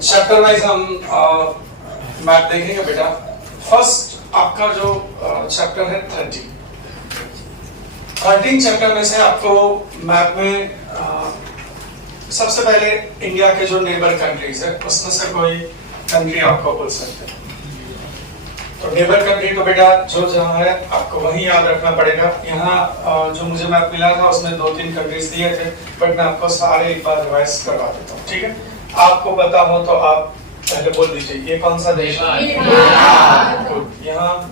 Chapter wise हम map देखेंगे बेटा। फर्स्ट आपका जो चैप्टर है 13 चैप्टर में से आपको मैप में सबसे पहले इंडिया के जो नेबर कंट्रीज है उसमें से कोई कंट्री आपको बोल सकते हैं। तो नेबर कंट्री तो बेटा जो जहाँ है आपको वही याद रखना पड़ेगा। यहाँ जो मुझे मैप मिला था उसमें 2-3 कंट्रीज दिए थे, बट मैं आपको सारे एक बार रिवाइज करवा देता हूँ, ठीक है। आपको पता हो तो आप पहले बोल दीजिए, ये कौन सा देश है? यहाँ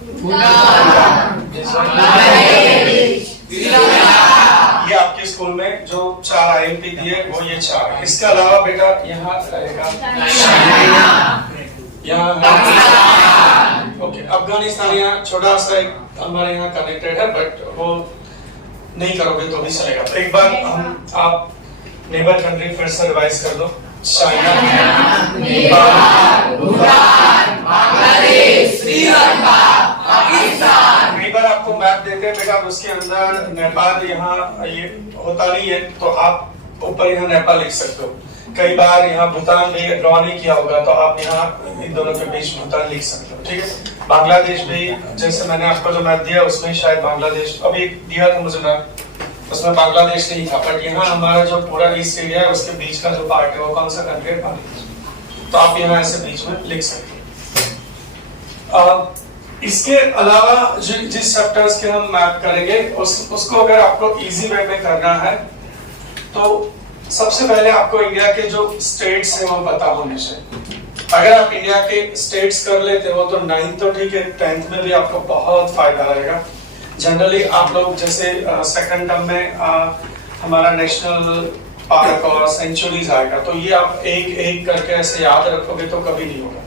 ये आपके स्कूल में जो 4 IMP दिए वो ये 4 है। इसके अलावा बेटा यहाँ रहेगा ओके, अफगानिस्तान यहाँ छोटा सा हमारे यहाँ कनेक्टेड है, बट वो नहीं करोगे तो भी चलेगा। तो एक बार आप नेबर कंट्री फिर से रिवाइज कर दो। चाइना, नेपाल, भूटान, बांग्लादेश, श्रीलंका, पाकिस्तान। कई बार आपको मैप देते हैं बेटा, उसके अंदर नेपाल यहाँ ये होता नहीं है, तो आप ऊपर यहाँ नेपाल लिख सकते हो। कई बार यहाँ भूटान भी ड्रॉ नहीं किया होगा, तो आप यहाँ इन दोनों के बीच भूटान लिख सकते हो, ठीक है। बांग्लादेश भी, जैसे मैंने आपको जो मैप दिया उसमें शायद बांग्लादेश अभी दिया था मुझे मैप, उसमें बांग्लादेश नहीं था, बट यहाँ हमारा जो पूरा ईस्ट एरिया है उसके बीच का जो पार्ट है वो कौन सा कंट्री है? बांग्लादेश। तो आप यहाँ ऐसे बीच में लिख सकते हो। इसके अलावा जिस चैप्टर्स के हम मैप करेंगे उसको अगर आपको इजी वे में करना है तो सबसे पहले आपको इंडिया के जो स्टेट्स हैं वो पता होने चाहिए। अगर आप इंडिया के स्टेट्स कर लेते हो तो 9th तो ठीक है, 10th में भी आपको बहुत फायदा रहेगा। जनरली आप लोग जैसे सेकंड टर्म में हमारा नेशनल पार्क और सेंचुरीज आएगा, तो ये आप एक एक करके ऐसे याद रखोगे तो कभी नहीं होगा।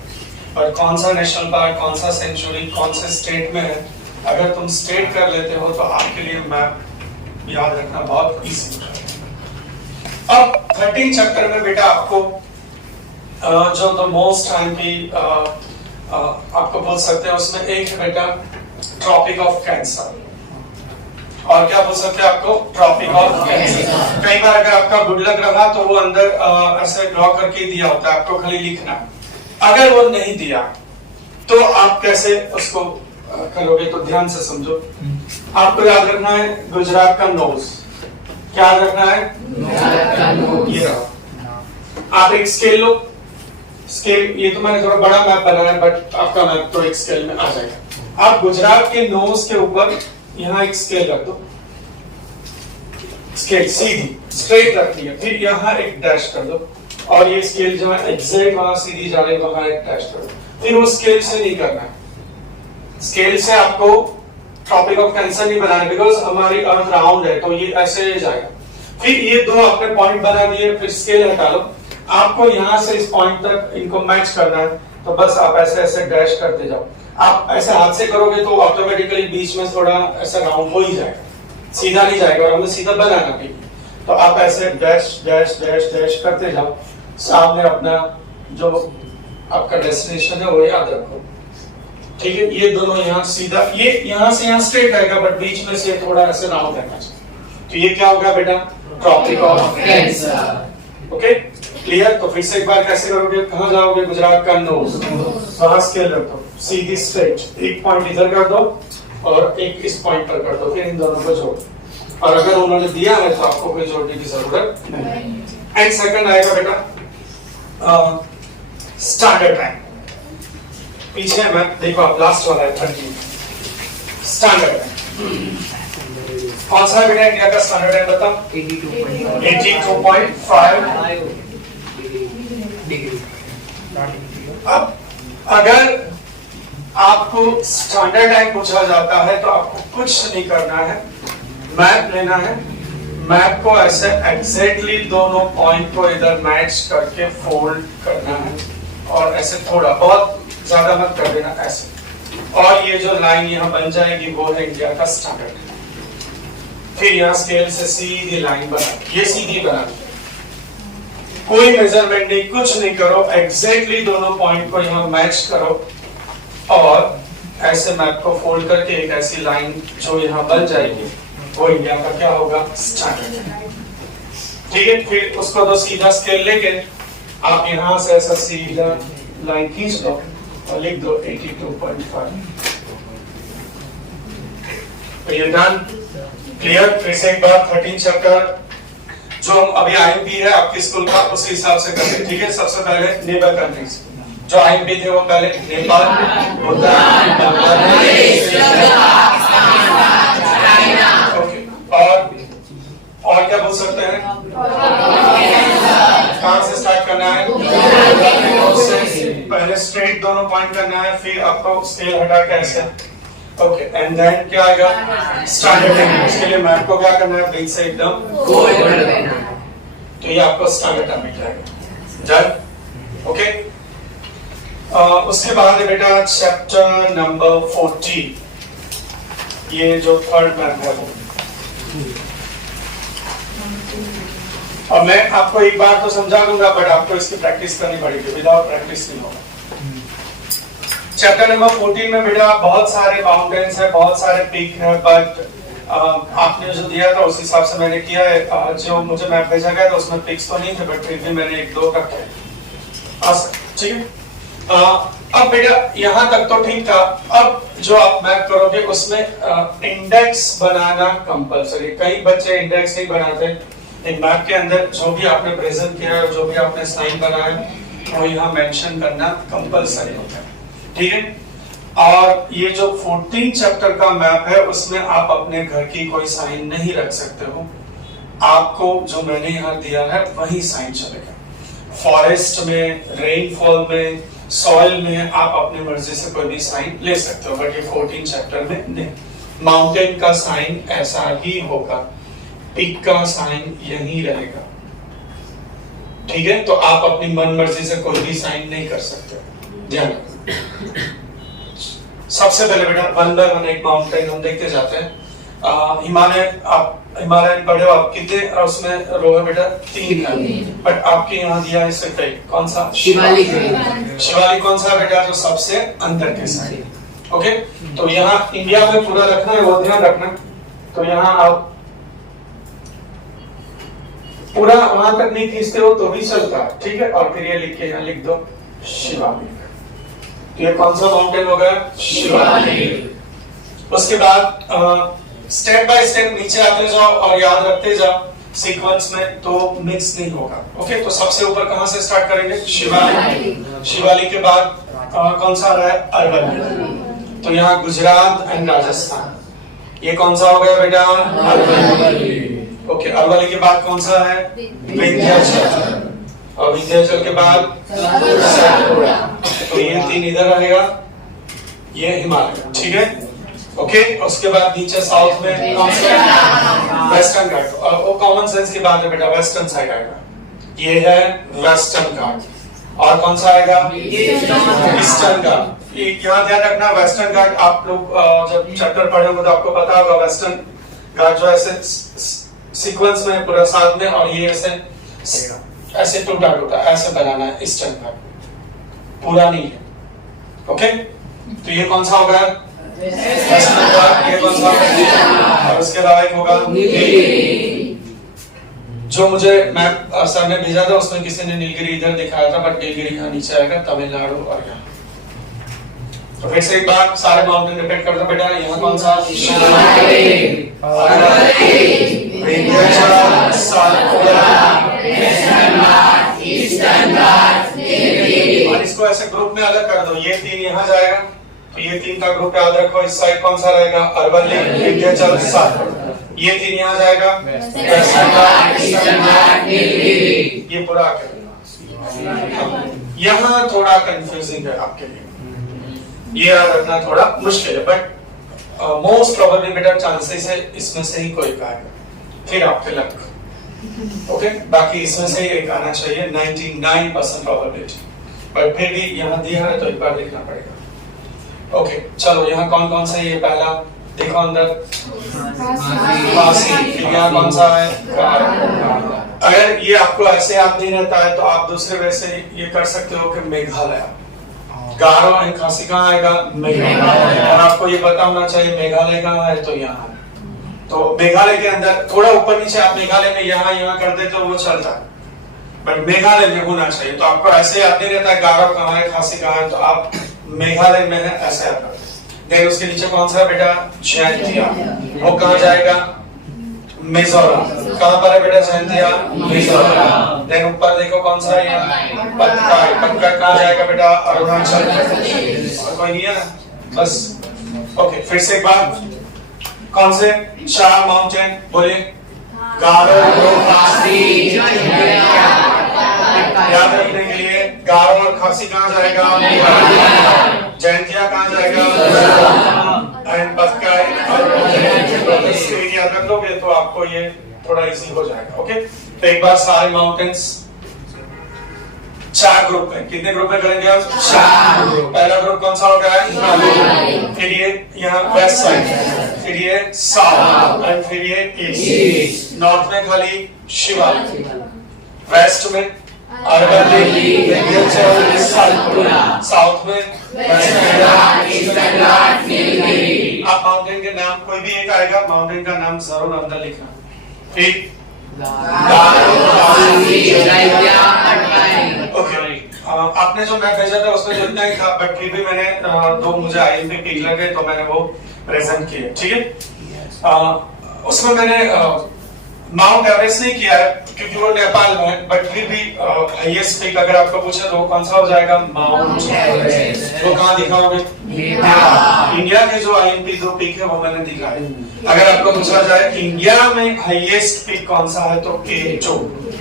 और कौन सा नेशनल पार्क, कौन सा सेंचुरी, कौन से स्टेट में है, अगर तुम स्टेट कर लेते हो तो आपके लिए मैप याद रखना बहुत इजी हो जाएगा। अब 13 चैप्टर में बेटा आपको जो द मोस्ट टाइम की आपको बोल सकते हैं उसमें एक है बेटा ट्रॉपिक ऑफ कैंसर। और क्या बोल सकते हैं आपको? Tropic of cancer. कई बार अगर आपका गुड लक रहा तो वो अंदर ऐसे ड्रॉ करके दिया होता है, आपको खाली लिखना। अगर वो नहीं दिया तो आप कैसे उसको करोगे, तो ध्यान से समझो। आपको याद रखना है गुजरात का नोज। क्या याद रखना है? ये आप एक स्केल लो, स्केल ये तो मैंने थोड़ा बड़ा मैप बनाया है, बट आपका मैप तो एक स्केल में आ जाएगा। आप गुजरात के नोज के ऊपर यहाँ एक स्केल रख दो, स्केल सीधी स्ट्रेट रखनी है, फिर यहाँ एक डैश कर दो, और ये स्केल जहाँ एग्जैक्ट वहां सीधी जा रही है वहां एक डैश कर दो। फिर वो स्केल से नहीं करना है, स्केल से आपको ट्रॉपिक ऑफ कैंसर नहीं बनाना, बिकॉज हमारी अर्थ राउंड है तो ये ऐसे जाएगा। फिर ये दो आपने पॉइंट बना दिए, फिर स्केल हटा लो। आपको यहाँ से इस पॉइंट तक इनको मैच करना है, तो बस आप ऐसे ऐसे डैश करते जाओ। आप ऐसे हाथ से करोगे तो ऑटोमेटिकली बीच में थोड़ा ऐसा राउंड हो ही जाएगा, सीधा नहीं जाएगा, और हमें सीधा बनाना भी। तो आप ऐसे डैश डैश डैश डैश करते जाओ, सामने अपना जो आपका डेस्टिनेशन है वो याद रखो, ठीक है। ये दोनों यहाँ सीधा, ये यहाँ से यहाँ स्ट्रेट रहेगा, बट बीच में से थोड़ा ऐसे राउंड रहना चाहिए। तो ये क्या होगा बेटा? Tropic of cancer. Okay, clear? तो फिर से एक बार कैसे करोगे? कहाँ जाओगे? गुजरात का नोज, वहां स्केल रख दो, सीधी स्ट्रेट, एक पॉइंट इधर कर दो और एक इस पॉइंट पर कर दो, फिर इन दोनों को जोड़। और अगर उन्होंने दिया है तो आपको कोई जोड़ने की जरूरत नहीं। एंड सेकंड आएगा बेटा स्टैंडर्ड टाइम। पीछे मैं देखो आप लास्ट वाला है 13 स्टैंडर्ड टाइम। कौन सा है बेटा इंडिया का स्टैंडर्ड टाइम? बताओ। 82.5 डिग्री। अब अगर आपको स्टैंडर्ड टाइम पूछा जाता है तो आपको कुछ नहीं करना है, मैप लेना है, मैप को ऐसे एग्जैक्टली दोनों पॉइंट को इधर मैच करके फोल्ड करना है, और ऐसे थोड़ा बहुत ज्यादा मत कर देना, ऐसे। और ये जो लाइन यहाँ बन जाएगी वो है इंडिया का स्टैंडर्ड। फिर यहाँ स्केल से सीधी लाइन बना, ये सीधी बना, कोई मेजरमेंट नहीं, कुछ नहीं करो, एग्जैक्टली दोनों पॉइंट को यहाँ मैच करो, और ऐसे मैप को फोल्ड करके एक ऐसी लाइन जो यहाँ बन जाएगी वो इंडिया का क्या होगा? स्टैंडर्ड। ठीक है, फिर उसको तो सीधा स्केल लेके आप यहाँ से ऐसा सीधा लाइन खींच लो और लिख दो 82.5। तो ये डन, क्लियर। फिर से एक बार 13 चैप्टर जो हम अभी आईएमपी है आपके स्कूल का उसी हिसाब से करें, ठीक है। सबसे पहले नेबर कंट्रीज जो आईएमपी थे वो पहले नेपाल, भूटान, बांग्लादेश, ओके। और क्या बोल सकते हैं? कहां से स्टार्ट करना है? पहले स्ट्रेट दोनों पॉइंट करना है, फिर आपको स्केल हटा के ऐसे, ओके। एंड देन क्या आएगा? Standard time. उसके लिए मैप को क्या करना है? बीच से एकदम तो ये आपको स्टैंडर्ड टाइम मिल जाएगा। Done, okay. उसके बाद है बेटा चैप्टर नंबर 14, ये जो थर्ड मैप है वो। और मैं आपको एक बार तो समझा दूंगा बट आपको इसकी प्रैक्टिस करनी पड़ेगी, विदाउट प्रैक्टिस नहीं होगा। चैप्टर नंबर 14 में बेटा बहुत सारे माउंटेन्स है, बहुत सारे पीक है, बट आपने जो दिया था उस हिसाब से मैंने किया है। जो मुझे मैप भेजा गया था उसमें पिक्स तो नहीं थे बट फिर भी मैंने एक दो रखे, ठीक है। अब बेटा यहाँ तक तो ठीक था। अब जो आप मैप करोगे उसमें इंडेक्स बनाना कंपलसरी। कई बच्चे इंडेक्स नहीं बनाते। एक मैप के अंदर जो भी आपने प्रेजेंट किया है, जो भी आपने साइन बनाया वो यहाँ मेंशन करना कंपलसरी होता है, ठीक है। और ये जो 14 चैप्टर का मैप है उसमें आप अपने घर की कोई साइन नहीं रख सकते हो। आपको जो मैंने यहाँ दिया है वही साइन चलेगा। फॉरेस्ट में, रेनफॉल में, सॉइल में आप अपनी मर्जी से कोई भी साइन ले सकते हो, बट ये 14 चैप्टर में नहीं। माउंटेन का साइन ऐसा ही होगा, पीक का साइन यही रहेगा, ठीक है। तो आप अपनी मन मर्जी से कोई भी साइन नहीं कर सकते, ध्यान रखो। सबसे पहले बेटा वन बाय वन एक माउंटेन हम देखते जाते हैं। हिमालय, आप हिमालय पढ़े हो, आप कितने उसमें रो है बेटा? 3 है, बट आपके यहाँ दिया है सिर्फ एक। कौन सा? शिवालिक। शिवालिक कौन सा बेटा? जो सबसे अंदर के साइड, ओके। तो यहाँ इंडिया में पूरा रखना है, वो ध्यान रखना। तो यहाँ आप पूरा वहां तक नहीं खींचते हो तो भी चलता है, ठीक है। और फिर ये लिख के यहाँ लिख दो शिवालिक। ये कौन सा माउंटेन होगा? शिवालिक। उसके बाद स्टेप बाय स्टेप नीचे आते जाओ और याद रखते जाओ सीक्वेंस में, तो मिक्स नहीं होगा, ओके। तो सबसे ऊपर कहां से स्टार्ट करेंगे? शिवालिक। शिवालिक के बाद कौन सा आ रहा है? अरवली। तो यहाँ गुजरात एंड राजस्थान। ये कौन सा हो गया बेटा? अरवली, ओके। अरवली के बाद कौन सा है? विंध्याचल। और विंध्याचल के बाद सतपुड़ा। तो ये 3 इधर रहेगा, ये हिमालय, ठीक है, ओके। उसके बाद नीचे साउथ में कौन सा? वेस्टर्न घाट। और वो कॉमन सेंस की बात है बेटा, वेस्टर्न साइड आएगा, ये है वेस्टर्न घाट। और कौन सा आएगा? ईस्टर्न घाट। यहाँ ध्यान रखना, वेस्टर्न घाट आप लोग जब चैप्टर पढ़ोगे तो आपको पता होगा, वेस्टर्न घाट जो ऐसे सीक्वेंस में पूरा साथ में, और ये ऐसे टूटा टूटा ऐसे बनाना है। ईस्टर्न घाट पूरा नहीं है, ओके। तो ये कौन सा होगा? वेस्टर्न घाट। ये कौन सा होगा? और उसके अलावा एक होगा नीलगिरी। जो मुझे मैप सर ने भेजा था उसमें किसी ने नीलगिरी इधर दिखाया था, बट नीलगिरी यहाँ नीचे आएगा, तमिलनाडु और यहाँ। तो फिर से एक बार सारे माउंटेन रिपीट कर दो बेटा। यहाँ कौन सा? शिवालिक, अरवली, विंध्याचल, सतपुड़ा, वेस्टर्न घाट, ईस्टर्न घाट, नीलगिरी। और इसको ऐसे ग्रुप में अलग कर दो। ये 3 यहाँ जाएगा, तो ये 3 का ग्रुप याद रखो। इस साइड कौन सा रहेगा? अरवली, विंध्याचल, सतपुड़ा। ये 3 यहाँ जाएगा, वेस्टर्न घाट, ईस्टर्न घाट, नीलगिरी। ये पूरा यहाँ थोड़ा कंफ्यूजिंग है आपके लिए, ये याद रखना थोड़ा मुश्किल है, बट मोस्ट प्रोबेबली बेटा चांसेस है इसमें से ही कोई आएगा, फिर आपके लक, ओके। बाकी इसमें से ही एक आना चाहिए, 99% प्रोबेबिलिटी, बट फिर भी यहाँ दिया है तो एक बार देखना पड़ेगा, ओके। चलो यहाँ कौन कौन सा? ये पहला देखो अंदर, काशी। फिर यहाँ कौन सा है? अगर ये आपको ऐसे याद नहीं रहता है तो आप दूसरे वे से ये कर सकते हो कि मेघालय। गारो एंड खासी कहाँ आएगा? मेघालय। और आपको ये पता होना चाहिए मेघालय कहाँ है, तो यहाँ। तो मेघालय के अंदर थोड़ा ऊपर नीचे आप मेघालय में यहाँ कर देते हो वो चलता है, बट मेघालय में होना चाहिए। तो आपको ऐसे याद नहीं रहता है गारो कहाँ है, खासी कहाँ है, तो आप मेघालय में है ऐसे याद रखें। देन उसके नीचे कौन सा है बेटा, जयंतिया, वो कहाँ जाएगा, मिजोरम। कहाँ पर है बेटा जयंतिया, मिजोरम। देन ऊपर देखो कौन सा है, पटकाई, पटकाई कहाँ जाएगा बेटा, अरुणाचल प्रदेश। और कोई नहीं है ना, बस ओके। फिर से एक बार, कौन से चार माउंटेन बोलिए, गारो, खासी, याद रखने के लिए गारो और खासी कहाँ जाएगा, जयंतिया कहाँ जाएगा, एंड पटकाई याद रख लोगे तो आपको ये थोड़ा इजी हो जाएगा। ओके, तो एक बार सारे माउंटेन्स चार ग्रुप में, कितने ग्रुप में करेंगे आप, चार। पहला ग्रुप कौन सा होगा, फिर ये यहाँ वेस्ट साइड, फिर ये साउथ, एंड फिर ये ईस्ट। नॉर्थ में खाली शिवालिक, वेस्ट में अरवल्ली, साउथ में आप माउंटेन के नाम कोई भी एक आएगा, माउंटेन का नाम जरूर अंदर लिखना। ठीक, आपने जो मैप भेजा था उसमें जो इतना ही था, बट फिर भी मैंने दो मुझे आईएमपी पिक लगे तो मैंने वो प्रेजेंट किए। ठीक है, उसमें मैंने माउंट एवरेस्ट नहीं किया है क्योंकि वो नेपाल में है, बट फिर भी हाईएस्ट पीक अगर आपको पूछे तो कौन सा हो जाएगा, माउंट एवरेस्ट। वो कहाँ दिखाओगे, इंडिया के जो आईएमपी दो पीक है वो मैंने दिखाए। अगर आपको पूछा जाए इंडिया में हाईएस्ट पीक कौन सा है तो K2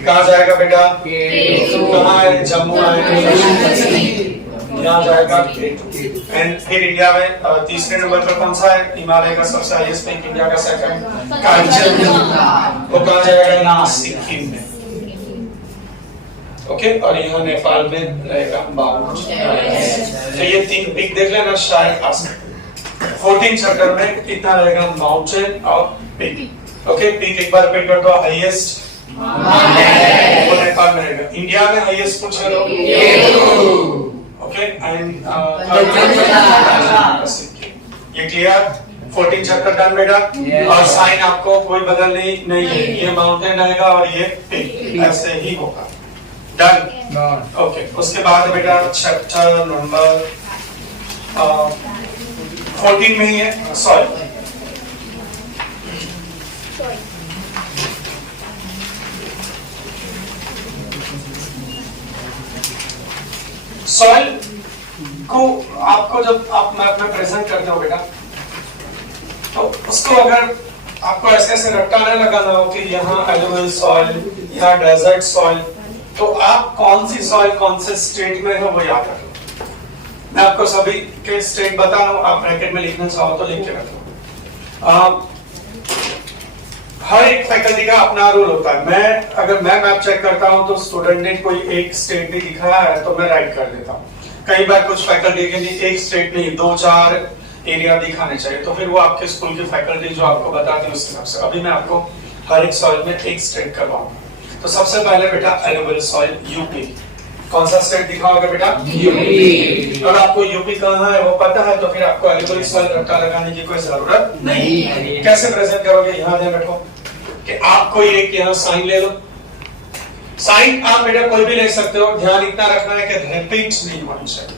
कहाँ जाएगा बेटा, कहाँ है, जम्मू है, यहाँ जाएगा K2। एंड फिर इंडिया में तीसरे नंबर पर कौन सा है, हिमालय का सबसे हाईएस्ट पीक, इंडिया का सेकंड कांचनजंगा, वो कहाँ जाएगा, सिक्किम में। ओके, और यहाँ नेपाल में रहेगा माउंट एवरेस्ट। तो ये तीन पीक देख लेना, शायद आ सकते। 14 चैप्टर में कितना रहेगा, माउंटेन और पीक। ओके, पीक एक बार रिपीट कर दो, हाईएस्ट वो नेपाल में रहेगा। इंडिया में हाईएस्ट पूछे लोग, ओके, एंड ये क्लियर, 14 चैप्टर डन बेटा। और साइन आपको कोई बदलनी नहीं है, ये माउंटेन रहेगा और ये पीक, ऐसे ही होगा। Done, okay. उसके बाद बेटा चैप्टर नंबर 14 में ही है, सॉरी सॉइल को आपको जब आप मैप में प्रेजेंट करते हो बेटा, तो उसको अगर आपको ऐसे ऐसे रट्टाने लगाना हो कि यहाँ एलुवियल सॉइल, यहाँ डेजर्ट सॉइल, तो आप कौन सी सॉइल कौन से स्टेट में है वो याद रखो। मैं आपको सभी के स्टेट बता रहा हूँ, आप ब्रैकेट में लिखना चाहो तो लिख के रखो। हर एक फैकल्टी का अपना रूल होता है। अगर मैं मैप चेक करता हूं तो स्टूडेंट ने कोई एक स्टेट भी दिखाया है तो मैं राइट कर देता हूं। कई बार कुछ फैकल्टी के लिए एक स्टेट नहीं 2-4 एरिया दिखाने चाहिए, तो फिर वो आपके स्कूल की फैकल्टी जो आपको बताती है उस हिसाब से। अभी मैं आपको हर एक सॉइल में एक स्टेट करवाऊंगा। तो सबसे पहले बेटा एलुवियल सॉइल यूपी, कौन सा स्टेट दिखाओगे बेटा, यूपी। और आपको यूपी कहाँ है वो पता है तो फिर आपको एलुवियल सॉइल रट्टा लगाने की कोई जरूरत नहीं। कैसे प्रेजेंट करोगे, यहाँ ध्यान रखो कि आपको एक यहाँ साइन ले लो। साइन आप बेटा कोई भी ले सकते हो, ध्यान इतना रखना है कि रिपीट नहीं होनी चाहिए,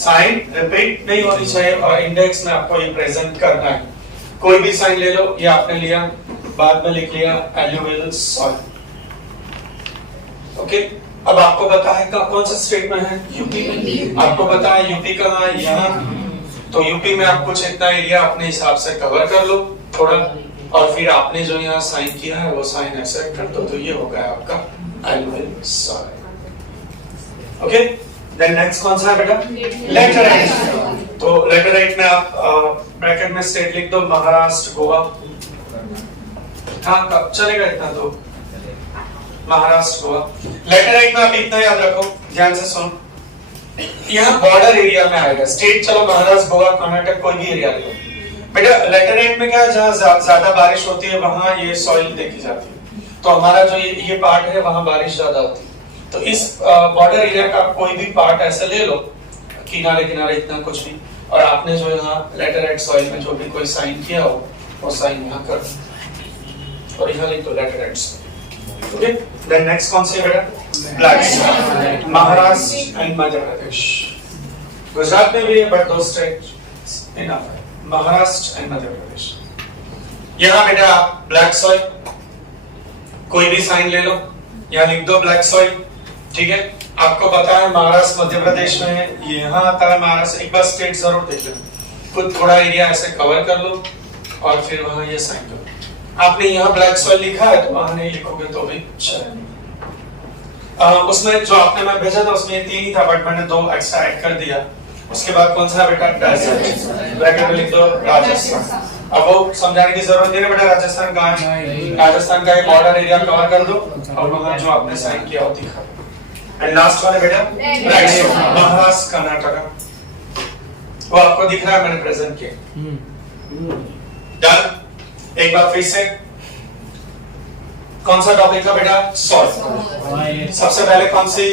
साइन रिपीट नहीं होनी चाहिए, और इंडेक्स में आपको ये प्रेजेंट करना है। कोई भी साइन ले लो, ये आपने लिया, बाद में लिख लिया एलुवियल सॉइल। ओके, अब आपको पता है कौन सा स्टेट में है, यूपी में। आपको पता है यूपी कहाँ है, यहाँ। तो यूपी में आप कुछ इतना एरिया अपने हिसाब से कवर कर लो थोड़ा, और फिर आपने जो यहाँ साइन किया है वो साइन ऐसे कर दो, तो ये हो गया आपका alluvial soil. Okay, then next कौन सा है बेटा, लेटराइट। तो लेटराइट में आप ब्रैकेट में स्टेट लिख दो, महाराष्ट्र, गोवा। हाँ, कब चलेगा इतना, तो महाराष्ट्र, गोवा। लेटराइट में आप इतना याद रखो, ध्यान से सुनो, यहाँ बॉर्डर एरिया में आएगा स्टेट। चलो महाराष्ट्र, गोवा, कर्नाटक, कोई भी एरिया ले लो बेटा। लेटराइट में क्या है, जहाँ ज्यादा बारिश होती है वहां ये सॉइल देखी जाती है। तो हमारा जो ये पार्ट है वहां बारिश ज्यादा होती है, तो इस बॉर्डर एरिया का कोई भी पार्ट ऐसा ले लो, किनारे किनारे इतना कुछ भी, और आपने जो यहाँ लेटराइट सॉइल में जो भी कोई साइन किया हो वो साइन यहाँ कर, और यहाँ लिख दो laterite soil. Okay then next कौन सी है बेटा? Black soil, Maharashtra and Madhya Pradesh. Gujarat में भी है बट दो स्टेट इनफ है, महाराष्ट्र एंड मध्य प्रदेश। यहाँ बेटा आप ब्लैक सॉइल कोई भी साइन ले लो, यहाँ लिख दो ब्लैक सॉइल, ठीक है। आपको पता है महाराष्ट्र मध्य प्रदेश में है, ये यहाँ आता है महाराष्ट्र। एक बार स्टेट जरूर देख लो, खुद थोड़ा एरिया ऐसे कवर कर लो और फिर वहां ये साइन करो। आपने यहाँ ब्लैक सॉइल लिखा है तो वहां नहीं लिखोगे तो भी चलेगा। उसमें जो आपने मैं भेजा था उसमें 3 ही था बट मैंने 2 एक्स्ट्रा ऐड कर दिया। उसके बाद कौन सा बेटा? डेजर्ट, ब्रैकेट में लिख दो राजस्थान। अब वो समझाने की जरूरत नहीं है बेटा राजस्थान कहाँ है, राजस्थान का एक बॉर्डर एरिया कवर कर दो और वहां जो आपने साइन किया वो दिखा दो। एंड लास्ट वाले बेटा महाराष्ट्र कर्नाटका, वो आपको दिख रहा है मैंने प्रेजेंट किया। डन। एक बार फिर से कौन सा टॉपिक था बेटा? सॉइल। सबसे पहले कौन सी?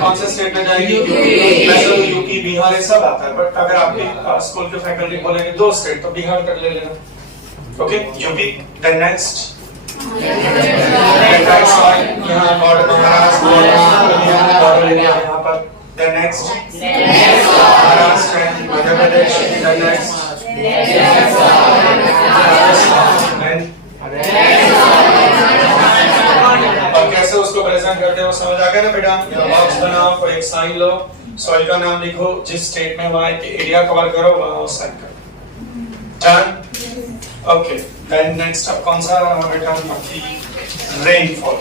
कौन से स्टेट में जाएगी? वैसे तो यूपी बिहार ये सब आता है बट अगर आपके स्कूल के फैकल्टी बोलेंगे 2 स्टेट तो बिहार कर ले लेना। Okay UP. देन नेक्स्ट यहाँ बॉर्डर महाराष्ट्र बॉर्डर एरिया यहाँ पर। Then next Maharashtra Madhya Pradesh. Then next और कैसे उसको प्रेजेंट करते हैं वो समझ आ गया ना बेटा? बॉक्स बनाओ, कोई एक साइन लो, सॉइल का नाम लिखो, जिस स्टेट में वहां एरिया कवर करो वहां साइन करो। डन। ओके देन नेक्स्ट अब कौन सा रहा बेटा? रेनफॉल।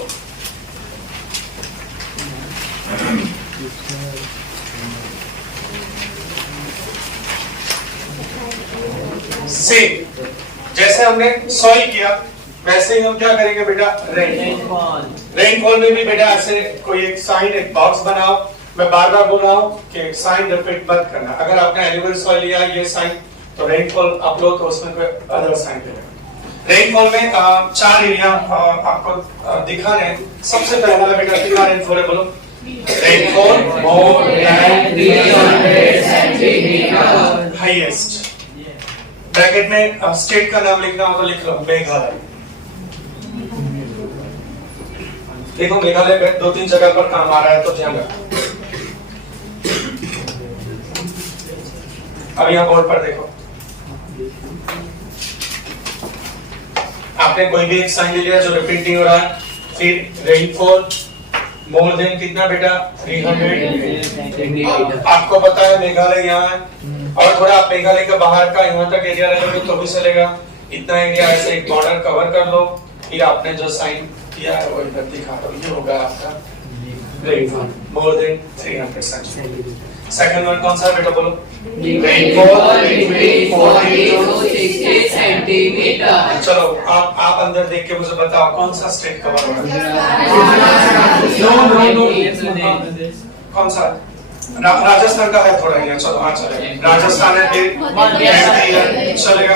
सेम जैसे हमने सॉइल किया वैसे ही हम क्या करेंगे बेटा? रेनफॉल। रेनफॉल में भी बेटा ऐसे कोई एक साइन, एक बॉक्स बनाओ। मैं बार बार बोल रहा हूँ कि साइन रिपीट मत करना। अगर आपने एनुअल सॉइल लिया ये साइन तो रेनफॉल आप लो तो उसमें कोई अदर साइन देना। रेनफॉल में 4 एरिया आपको दिखाने हैं। सबसे पहला बेटा कितना रेनफॉल है बोलो? Rainfall more than 300 centimetre highest. Bracket में स्टेट का नाम लिखना हो तो लिख लो मेघालय। देखो मेघालय में 2-3 जगह पर काम आ रहा है तो ध्यान रखो। अब यहाँ बोर्ड पर देखो, आपने कोई भी एक साइन ले लिया जो रिपीट नहीं हो रहा है। फिर रेनफॉल मोर देन कितना बेटा? 300। आपको पता है मेघालय यहाँ है और थोड़ा आप मेघालय के बाहर का यहाँ तक एरिया रखोगे तो भी चलेगा। इतना एरिया ऐसे एक बॉर्डर कवर कर लो, फिर आपने जो साइन किया है वो इधर दिखा दो, ये होगा आपका rainfall more than 300 centimetre. Second one कौन सा बेटा बोलो? Rainfall between 40 to 60 centimetre. चलो आप अंदर देख के मुझे बताओ कौन सा स्टेट कवर हो रहा है? नो कौन सा? राजस्थान का है थोड़ा एरिया। चलो हाँ चलेगा, राजस्थान है फिर चलेगा।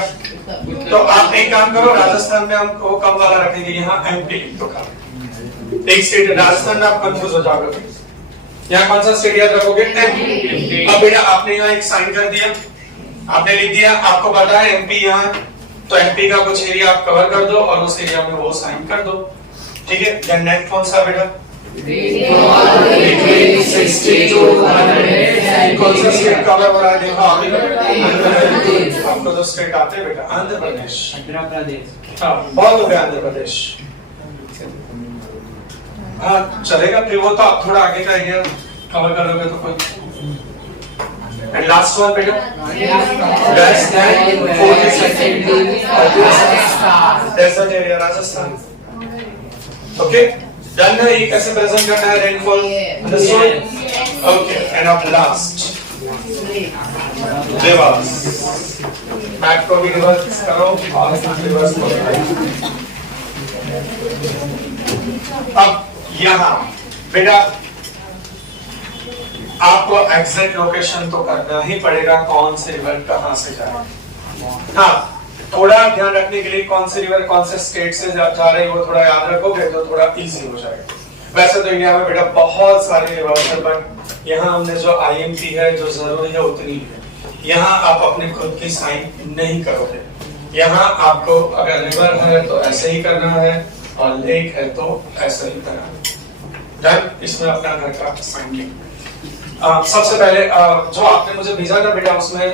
तो आप एक काम करो, राजस्थान में हम वो कम वाला रखेंगे, यहाँ एमपी लिख दो। एक स्टेट राजस्थान में आप कंफ्यूज हो जाओगे। यहाँ कौन सा स्टेट याद रखोगे? एमपी। अब बेटा आपने यहाँ एक साइन कर दिया, आपने लिख दिया, आपको पता है एमपी यहाँ, तो एमपी का कुछ एरिया आप कवर कर दो और उस एरिया में वो साइन कर दो, ठीक है। देन नेक्स्ट कौन सा बेटा? between 60 to 100 कौन सा स्टेट कवर हो रहा है? देखो आपको जो स्टेट आते हैं बेटा आंध्र प्रदेश। हाँ बहुत हो गया आंध्र प्रदेश। हाँ चलेगा फिर वो तो आप थोड़ा आगे का एरिया कवर करोगे तो कोई। एंड लास्ट वन बेटा less than 40 centimetre desert area Rajasthan. Okay done है। ये कैसे प्रेजेंट करना है रेनफॉल? अंडरस्टूड? ओके एंड अब लास्ट रिवर्स। बैक को भी रिवर्स करो और रिवर्स को भी। अब यहाँ बेटा आपको एग्जैक्ट लोकेशन तो करना ही पड़ेगा, कौन से रिवर कहां से जाए। हाँ थोड़ा ध्यान रखने के लिए कौन से रिवर कौन से स्टेट से जा रही है वो थोड़ा याद रखोगे तो थोड़ा इजी हो जाएगा। वैसे तो इंडिया में बेटा बहुत सारे रिवर्स है बट यहाँ हमने जो आईएमपी है जो जरूरी है उतनी है। यहाँ आप अपने खुद की साइन नहीं करोगे। यहाँ आपको अगर रिवर है तो ऐसे ही करना है और लेक है तो ऐसा ही तरह डन। इसमें अपना घर का साइन किया। सबसे पहले जो आपने मुझे भेजा था बेटा उसमें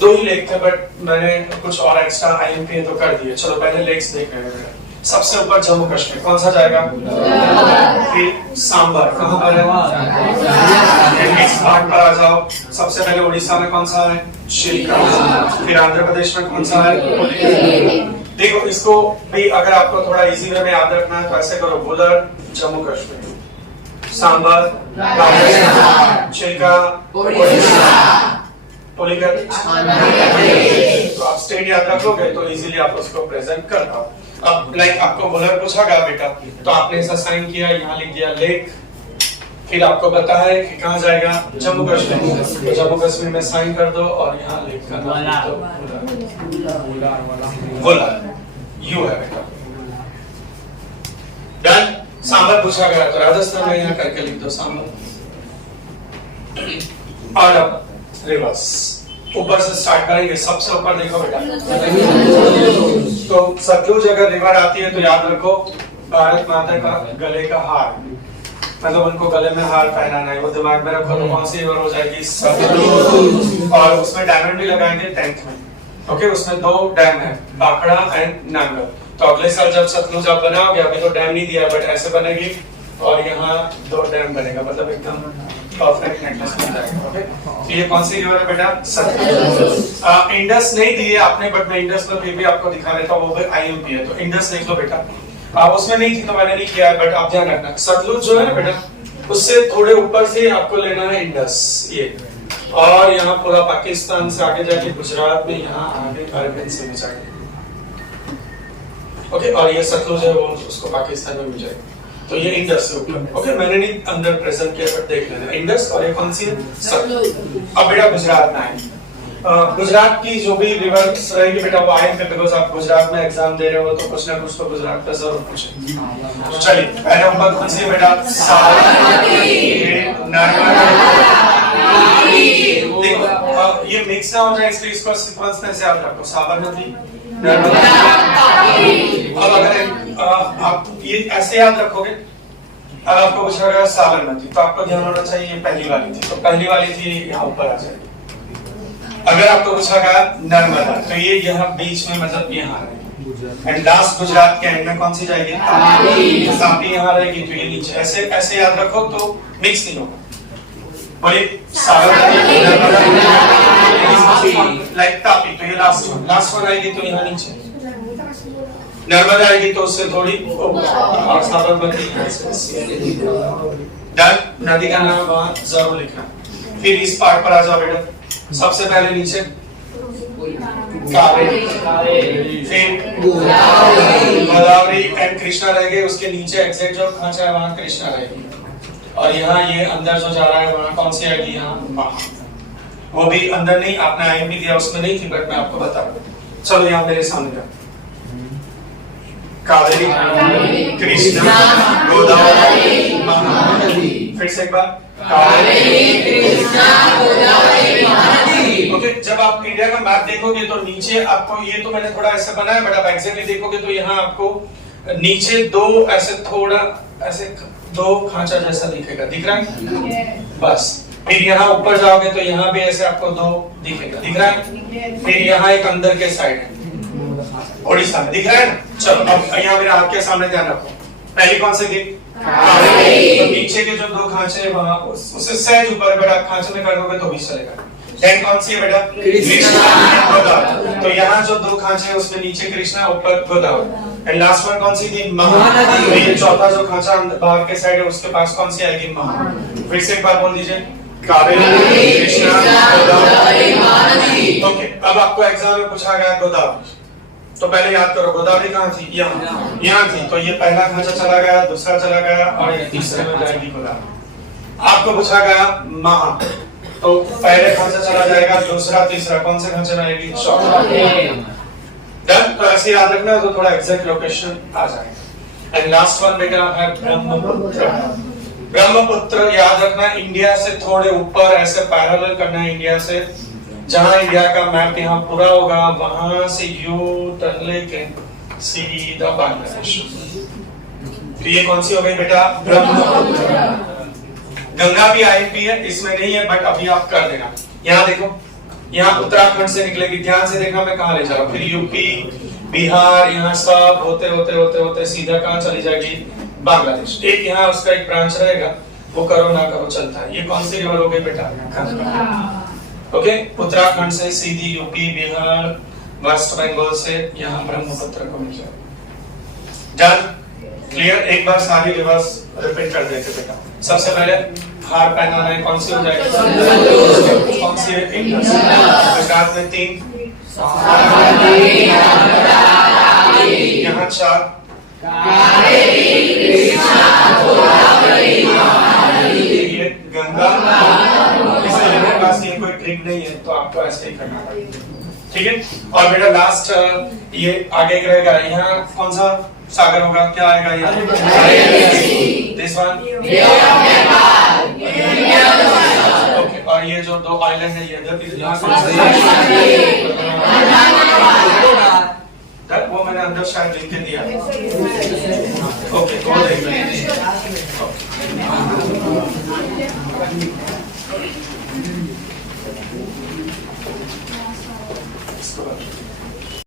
2 ही लेक थे बट मैंने कुछ और एक्स्ट्रा आईएमपी तो कर दिए। चलो पहले लेक्स देख रहे हैं। सबसे ऊपर जम्मू कश्मीर कौन सा जाएगा? फिर सांबर कहाँ पर है? नेक्स्ट पार्ट पर आ जाओ। सबसे पहले उड़ीसा में कौन सा है? चिल्का। फिर आंध्र प्रदेश में कौन सा है? देखो इसको भी अगर आपको थोड़ा इजी वे में याद रखना है तो ऐसे करो, बुलर जम्मू कश्मीर, सांबर चिल्का उड़ीसा, पुलिगट तो आप स्टेट याद रखोगे तो इजीली आप उसको प्रेजेंट कर पाओ। अब लाइक आपको बुलर पूछा गया बेटा तो आपने ऐसा साइन किया, यहाँ लिख दिया लेक। फिर आपको पता है कि कहाँ जाएगा? जम्मू कश्मीर, तो जम्मू कश्मीर में साइन कर दो और यहाँ लेक का नाम बुलर यू है बेटा। डन। सांबर पूछा गया तो राजस्थान में यहाँ करके लिख दो सांबर। और अब रिवर्स ऊपर से स्टार्ट करेंगे। सबसे ऊपर देखो बेटा तो सतलुज अगर रिवर आती है तो याद रखो भारत माता का गले का हार, मतलब उनको गले में हार पहनाना है, वो दिमाग में रखो। तो कौन सी रिवर हो जाएगी? सतलुज। और उसमें डायमंड भी लगाएंगे 10th में। ओके उसमें 2 डैम है, बाखड़ा एंड नांगल। तो अगले साल जब सतलुज आप बनाओगे, अभी तो डैम नहीं दिया बट ऐसे बनेगी और यहाँ 2 डैम बनेगा, मतलब एकदम परफेक्ट नेकलेस बन जाएगा। ओके तो ये कौन सी रिवर है बेटा? सतलुज। इंडस नहीं दी है आपने बट मैं इंडस में फिर भी आपको दिखा देता हूँ, वो भी आईएमपी है तो इंडस लिख लो बेटा। उसमें नहीं थी तो मैंने नहीं किया है बट आप ध्यान रखना सतलुज जो है ना बेटा उससे थोड़े ऊपर से आपको लेना है इंडस ये, और यहाँ पूरा पाकिस्तान से आगे जाके गुजरात में यहाँ आगे अरबियन सी में जाएगी। ओके और ये सतलुज है वो उसको पाकिस्तान में मिल जाएगा। तो ये इंडस से ऊपर। ओके मैंने नहीं अंदर प्रेजेंट किया बट देख लेना इंडस। और ये कौन सी है? सतलुज। अब बेटा गुजरात में आए। गुजरात की जो भी रिवर्स रहेगी बेटा वो आएंगे बिकॉज़ आप गुजरात में एग्जाम दे रहे हो तो कुछ ना कुछ तो गुजरात का जरूर पूछेंगे। तो चलिए पहले ऊपर कौन सी है बेटा? साबरमती, नर्मदा। देखो ये मिक्स ना हो जाए इसलिए इसको सीक्वेंस में से याद रखो, साबरमती नर्मदा। अब अगर आप ये ऐसे याद रखोगे, अगर आपको पूछा गया साबरमती तो आपको ध्यान होना चाहिए ये पहली वाली थी, तो पहली वाली थी यहाँ ऊपर आ जाएगी। अगर आपको पूछा गया नर्मदा तो ये यहाँ बीच में मतलब यहाँ रहेगी। एंड लास्ट गुजरात के एंड में कौन सी जाएगी? तापी। तापी यहाँ रहेगी तो ये नीचे। ऐसे ऐसे याद रखो तो मिक्स नहीं होगा। बोलिए साबरमती नर्मदा लाइक तापी तो ये लास्ट वन आएगी तो यहाँ नीचे। नर्मदा आएगी तो उससे थोड़ी और साबरमती डन। नदी का नाम वहां जरूर लिखना। फिर इस पार्ट पर आ जाओ बेटा। सबसे पहले नीचे कावेरी, फिर गोदावरी एंड कृष्णा रहेगी। उसके नीचे एग्जैक्ट जो खांचा है वहां कृष्णा रहेगी। और यहाँ ये अंदर जो जा रहा है वहां कौन सी आएगी? यहाँ महा। वो भी अंदर नहीं, आपने आईएमपी दिया उसमें नहीं थी बट मैं आपको बता रहा हूँ। चलो यहाँ मेरे सामने का कावेरी, कृष्णा, गोदावरी, महानदी। फिर से एक बार कावेरी, कृष्णा, गोदावरी, महानदी। ओके जब आप इंडिया का मैप देखोगे तो नीचे आपको ये तो मैंने थोड़ा ऐसे बनाया बट आप एग्जैक्टली देखोगे तो यहाँ आपको नीचे 2 ऐसे थोड़ा ऐसे 2 खांचा जैसा दिखेगा। दिख रहा है? बस फिर यहाँ ऊपर जाओगे तो यहाँ भी ऐसे आपको 2 दिखेगा। दिख रहा है? फिर यहाँ एक अंदर के साइड है उड़ीसा में। दिख रहा है ना? चलो अब यहाँ मेरे हाथ के सामने ध्यान रखो। पहली कौन सी थी? तो नीचे के जो 2 खांचे हैं वहां उससे सहज ऊपर है, बट आप खांचे में कर दोगे तो भी चलेगा। देन कौन सी है बेटा? कृष्णा, गोदावरी। तो यहाँ जो 2 खांचे हैं उसमें नीचे कृष्णा ऊपर गोदावरी। एंड लास्ट वन कौन सी थी? महानदी। तो ये चौथा जो खांचा बाहर के साइड है उसके पास कौन सी आएगी? महानदी। फिर से एक बार बोल दीजिए कावेरी, कृष्णा, गोदावरी, महानदी। ओके अब आपको एग्जाम में पूछा गया गोदावरी तो पहले याद करो गोदावरी कहाँ थी? यहाँ थी। तो ये पहला खांचा चला गया, दूसरा चला गया और ये तीसरे में जाएगी गोदावरी। आपको पूछा गया महा तो पहले खांचा चला जाएगा, दूसरा तीसरा कौन से खांचे में आएगी? चौथा। डन। तो ऐसे याद रखना तो थोड़ा एग्जैक्ट लोकेशन आ जाएगा। एंड लास्ट वन बेटा है ब्रह्मपुत्र। ब्रह्मपुत्र याद रखना इंडिया से थोड़े ऊपर ऐसे पैरेलल करना है इंडिया से। जहां इंडिया का मैप यहाँ पूरा होगा वहां से यू टर्न लेके सीधा बांग्लादेश। तो ये कौन सी हो गई बेटा? ब्रह्मपुत्र। गंगा भी आईएमपी है, इसमें नहीं है बट अभी आप कर देना। यहाँ देखो, यहाँ उत्तराखंड से निकलेगी, ध्यान से देखना मैं कहाँ ले जा रहा हूँ। फिर यूपी, बिहार, यहाँ सब होते होते होते होते सीधा कहाँ चली जाएगी? बांग्लादेश। एक यहाँ उसका एक ब्रांच रहेगा, वो करो ना करो चलता है। ये कौन सी रिवर हो गई बेटा? ओके, उत्तराखंड से सीधी यूपी, बिहार, वेस्ट बंगाल से यहाँ ब्रह्मपुत्र को मिल जाएगा। डन? क्लियर? एक बार सारी रिवर्स रिपीट कर देते बेटा। सबसे पहले हार पहनाना है, कौन सी हो जाएगी? कौन सी है? गुजरात में 3, यहाँ 4, ये गंगा। इसलिए मेरे पास ये कोई ट्रिक नहीं है, तो आपको ऐसे ही करना पड़ेगा, ठीक है? और बेटा लास्ट ये आगे एक रहेगा, यहाँ कौन सा सागर होगा? क्या आएगा यहाँ? This one. ओके, और ये जो 2 आइलैंड है ये वो मैंने अंदर शायद लिख के दिया। ओके, तो देख लेंगे।